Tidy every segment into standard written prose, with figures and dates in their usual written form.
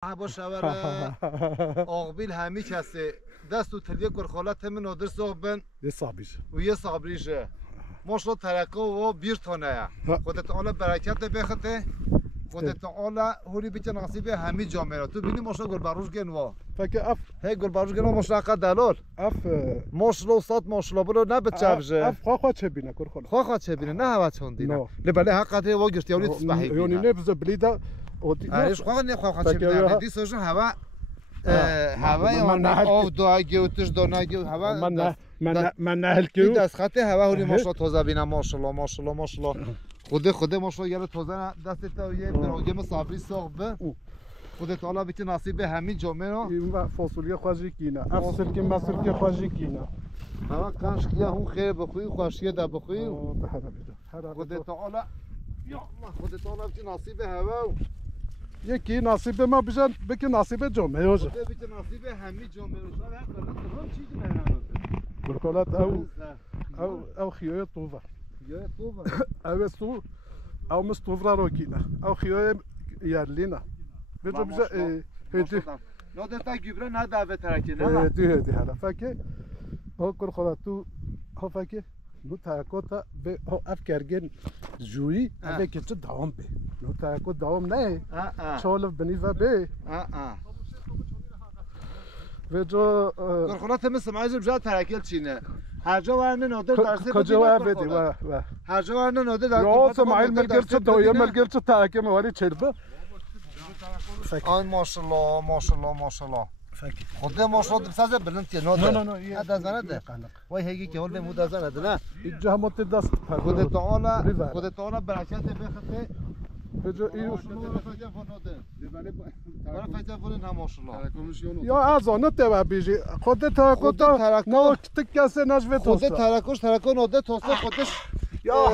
با شاور آقبیل همی کسی دست و تلیه کرخالت همین نادر صاحبن یه صابریش و یه صابریشه ماشلا ترکه و بیر تانه خودت آلا برکت بخته خودت آلا هوری بیچه نصیب همی جامعه را تو بینی ماشلا گل بروش گنوا فکر اف هی گل بروش گنوا ماشلا قد دلال اف ماشلا استاد ماشلا برو نه بچبجه اف خواه چه بینه کرخاله خواه چه بینه نه هوا چوندینه نه. لبله حقیقت و گشتی اولی تصبحی یعنی بینه نبز بلیده آرش خواه نه خواه چه بینه دی سوژن هوا هوا من یا آو دو گیوتش دو نگیو هوا من نهل این کیو دست خطه هوا هوری ماشلا تازه بینه ماشلا ماشلا ماشلا خود ماشلا یه تازه دست تا یه براگم صبری ساق به خودت حالا بیتی نصیب همین جامعه را این فاصله خوشی کینه اف سرکی مسرکی خوشی کینه هوا کنش که هم خیر بخوی خوشیه ده بخوی خودت حالا یا الله خودت حالا بیتی نصیب هوا یکی نصیب ما بجن بکی نصیب جامعه هاشه خودت بیتی نصیب همین جامعه را شاید هم چیزی نهانده برکالات او خیای طوفه یا خوبه او استو او مستوفرا رو کینه او خیای یرلینه بجا بجا هدی نادر تا گیبره نه دعوه ترکی نه هدی هلا فکر او کرخاله تو ها فکر نو تاکوتا به او افکرگن جویی اوه که چه دوام به نو تاکوت دوام نه چالف بنی و به و جو کرخالات مثل معیز بجا ترکیل چینه هر جا ورنه نادر درسه کجا و بدی و هر جا ورنه نادر درسه یا سمایل ملگل چه دویه ملگل چه تاکه مواری چربه آن ماشالله ماشالله ماشالله خود ماشالله بسازه بلند نادر نه هذا زنده وای هیگی که اول مود زنده نه اینجا هم دست خود تعالی برکت بخته بجا ایو یا از آن تو بیجی خودت تاکوتا نو کسی نجوه خود ترکو ناده توسه خودش یا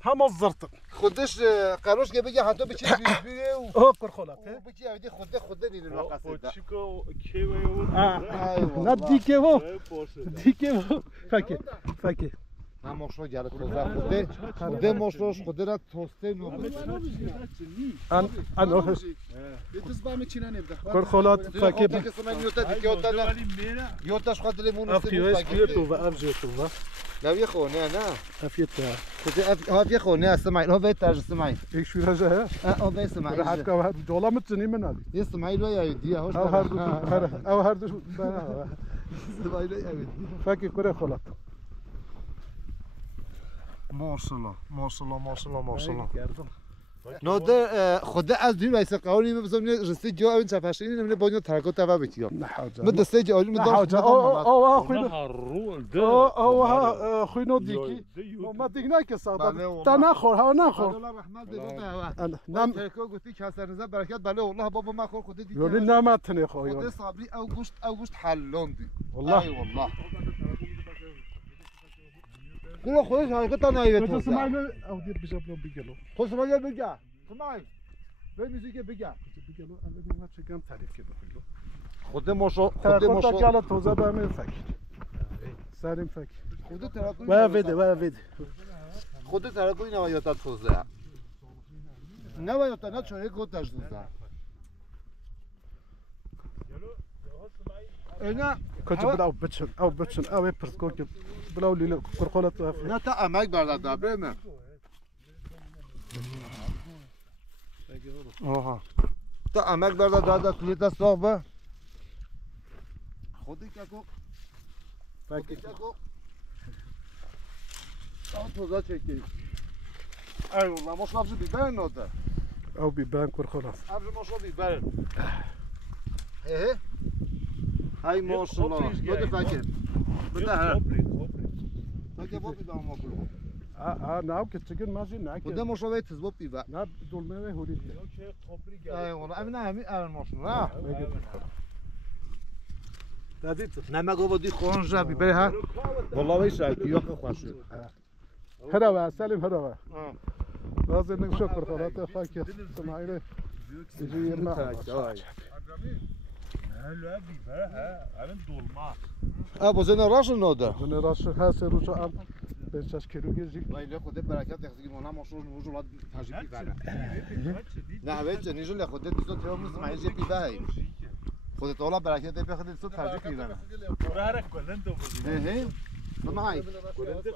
همه زرت خودش قراش که بگه حتی بچه بیه او کرخالات بچه اویدی خود نیدن وقت چیکو کی و نه دیگه و فکر هم ماشو گله توزه خود ماشوش خود را توسته نو ان کرخالات فکر یوتاش خود لیمون افیوس تو و افجو تو لو يخو نه افیتا ها يخو نه اسمعي هو بيت تاج اسمعي ایک شو راجه اه بيت اسمعي راحت کا جولا متنی من علی اسمعي لو يا دي هو او هر دو اسمعي لو يا فکر کرخالات ماشاءالله ماشاءالله ماشاءالله ماشاءالله نادر خود از دین رئیس قوانی می‌بزم رسید جا این چپاشینی نمی‌له با اینو ترکات توا بکیام من دسته جالی من داشت او خوینو دیکی ما دیگه نه که ساده تا نخور ها نخور الله رحمت بده نم ترکو گفتی کسر نظر برکت بله والله بابا ما خور خود دیگه یعنی نمتنی خو خود صبری او گوشت حلوندی والله ای والله كل خويش هاي قطع نايبة تو سمعنا او دير بجابلو بيجلو خو سمعي بيجا سمعي بين ميوزيكي بيجا بيجلو انا ما تشكم تعريف كده خلو خود ماشو خود قال توزا بعمل فكر سالم فكر خود تراكو و خود تراكو اینا یاتا توزا نه و یاتا نه چونه گوتاش دوزا اینا كنت بلاو بتشن او برسكوك بلاو لي كرخولات نه تا امک برد دبره من آها تا امک برد دادا کلیتا صاحبه خودی که کو فكر آن توزا چکی ای والله ماشو افزو بیبرن ناده او بيبان كرخولات افزو ماشو بیبرن های ماشالله ناده فکر بده هر فکر با بیبرن ما کلو ناو كتشكن ماشي ناك خود ماشو باید تزبا بیبرن نا دولمه هولید ای والله امین همین اول ماشو نه داديت نمک با دی خورن جا بیبره ها والله وی شاکی یا خوشه هروا سالم هروا لازم نشوف كرخولات فكر سمعيله يجي يرمى هلا بیبره ها الان دولما ابو زين راش نوده من راش هاسه روش ام 5 کیلو گیری ولی خود برکت اخزی مونا ماشون وجود تجربه بیفره نه ولی نیجل خود دوست ترام نیست مایزی بیبای خودت والا برکت بخدی دوست تجربه بیفره قراره کلند ايه معي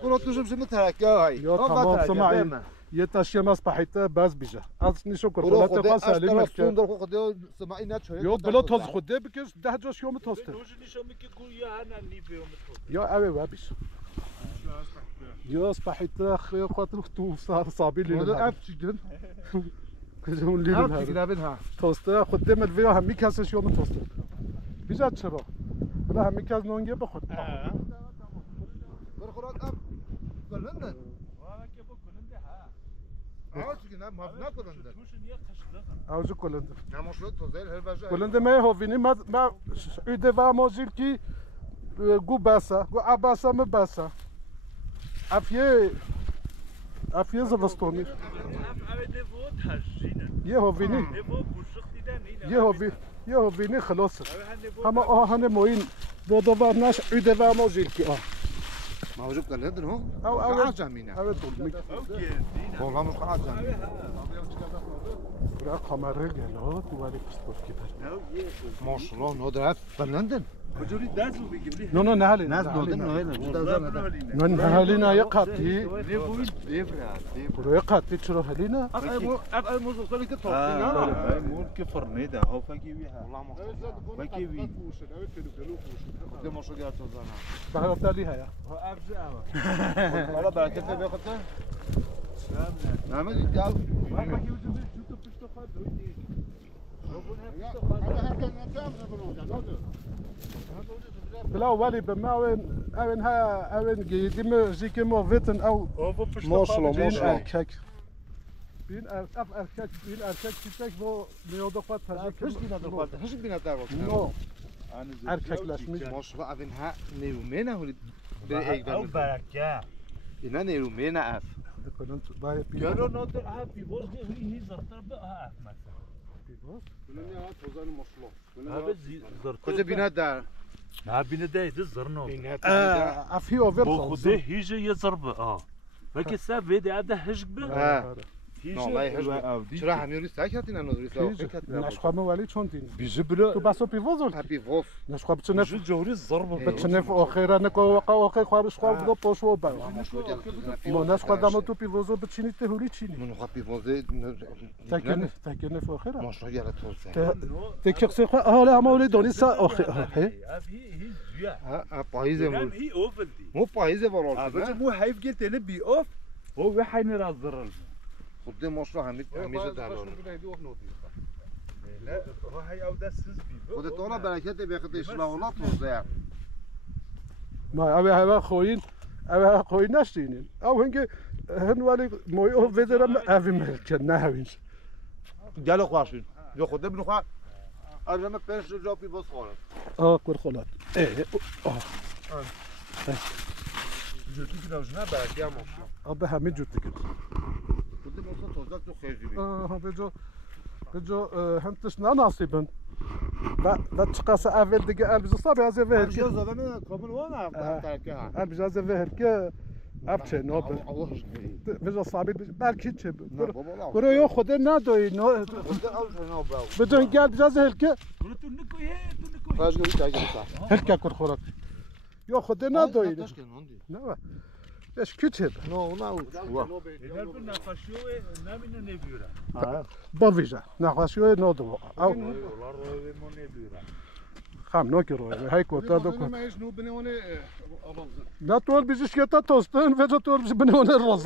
قلت له شو مترك هاي یا تمام سمعی یه تاشیم از پحیته باز بیجه از نیشو کرخولات خاص سالم که سمعي ناتشو یا بلا تاز خوده بکش 10 جاش یوم توسته یا اوه و بیش یا از پحیته خیلی خاطر تو صابی لیل هذا ابتدن کجون لیل ها توسته خود مل ویا همی کسش یوم توسته بیجه چرا بلا همی کس نونگه بخود برخورات اب كلندن نه ما نکنند اوج کلند نه مشروط تو زیر هر وجه کلند ما هو وینی ما ایده و موزیل کی گو باسا گو عباسا مباسا افیه زبستونی یه هو وینی یه هو وینی خلاص اما آهن موین دو بار نش ایده و موزیل کی موجود كلندن هو او جامينا او دولمي والله مش قاعد جامينا برا قمره گلو دواری پستور کی بر ما شاء الله نودرات كلندن کجوری دستو بگیری نو نهالی ناس دودن نو نهالینا یقاتی ليفوين ليفرا برو یقاتی چرا هلینا اب موضوع خلي كتوقتين مول كفر نيدا هو فاكي بيها والله ما فاكي بي قدام ما شو قاعد توزعنا بحرف دالی هیا هو ابزا والله بركته بياخذ نعم قال فاكي وجبت شو تبشتو خد بلا ولی به ما اون ها اون گیدیم زیکه ما ویتن او ما شاء الله ما شاء الله erkek بین erkek بین erkek çiçek bu neoda fat هش بينا دخلت هش بينا دخلت no erkekleşmiş ما شاء الله ابنها نيرومينا هو او بركه إنها نيرومينا أف کنن باید قالوا نقدر ها في بوز هي زرتر بقى مثلا هذا زرتر كذا بينا دار ها بينا ده زرنو افی اوور بو خده هيجي يزرب فكي ساب فيدي هذا هجب والله هجب چرا همین روز ساکتین انو روز نشخوام ولی چون دین بيجبر تو باسو پیوزول هابي فوف نشخوام بچنف جوري الزرب بچنف آخره نکو وقا خواب شخواب دو پوشو با ما نشخوام دامو تو پیوزول بچینی تهوری چینی من هابي فوف تکنف آخره ما شاء الله يلا توزع تکسه خو حالا اما ولی دانی سا آخره هي زيا ها بايزه مو هي اوفل دي مو بايزه والله مو هايف قلت انا بي اوف هو حين راس ضرر قدام ما شاء الله هميشه دارون لا هو هي او ده سيز بي خودت والا برکت بياخذ اشلا ولا توزع ما اوه خوی نشتینین او هنگه هن ولی موی او ویدرم اوی ملکن نه هوینش قالوا خواشين جو خد ابن خوا انا ما بينش جو في بوس خالص کور خلات جو في كده وجنا بعد يا مصر به همه جوت دیگه خد مصر توزع تو خيزي بجو هنتش نناسبن و چقاس اول دیگه البز صابي از وهر شو زمان قبل وانا تركها البز از وهر که ابچه نو الله بجو صابي بلکه چه برو یا خود ندوی نو خد اول شنو باو بدون گل بجاز هلکه تو نکو تو فاش قلت تاجي هلکه کور خلات یا خود ندوی نه اش küçük. No, no. الهرب نقاشيوه نامينا نبيورا باویجا نقاشیوه نودو او خام نوکرو هی کوتا دو کو ناتور بیزش کتا توستن و تور بیز بنونه روز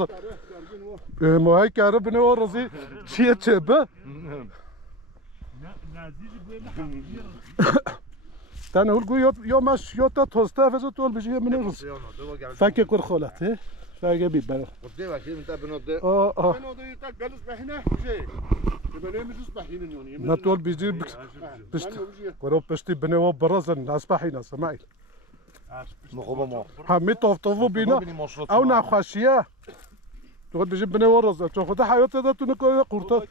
ما هی کارو بنو روزی چیه چبه نازیج بویم تن هول گو یا ماش یا تا توستا و تور بیز بنو روز فکر کر خالته فکر بی برا قدام اكيد انت بنود بنود تقلص بهنا جي بنود مش بهين يعني ناتور بیزی بست ورو بستی بنو برازن ناس بحینا سمعی مخوبه ما همه طوفو بینا او نخوشیه تو بيجي بني ورز تو خد حياته ده تو نكو قرطه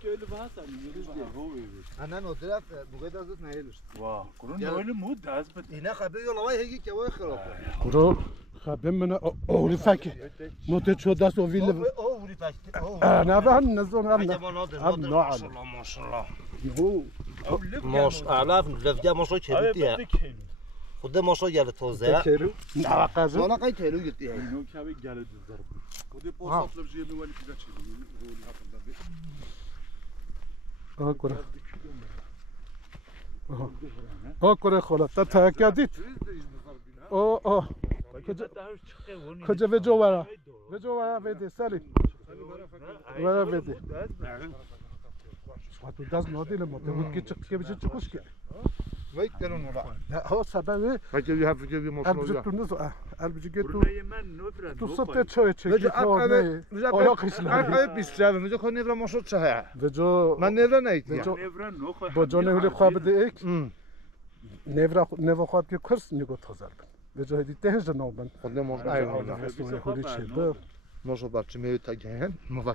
انا نودرات بغيت ازت نايلش واه كلون نويل مود ازبط هنا خبي والله هيجي كواي خلاص كرو خب من اولی فکر مت شد دست و ویل اولی فکر نه به هم نزون هم نه ماشاءالله ماش اعلاف لفجا ماشو کردیه خود ماشو گله توزه نه قضا والا قای کیلو گرفتی اینو که به گله دزدار بود خود پاسات لفجیه به ولی پیدا چیزی رولی هفتم آکره آکره خلاص تا تاکیدید او کجا وجو ورا ویدی سالی ورا ویدی تو دست نادیل ما بود که چه بشه چه خوش که وای کلون ولا نه ها سببه فکری هفت فکری ماشاءالله تو نزو البته تو سبت چه نه آیا قسم آیا بیشتر میگه خود نبرا ماشو چه وجو من نبرا نیتی با جان ولی خواب ده یک نبرا خواب که کرس نگو تازر بن وجو هدی تهج نوبن خود ماشو ایوان هولی چه ماشو بچه میوه تا گهن موقع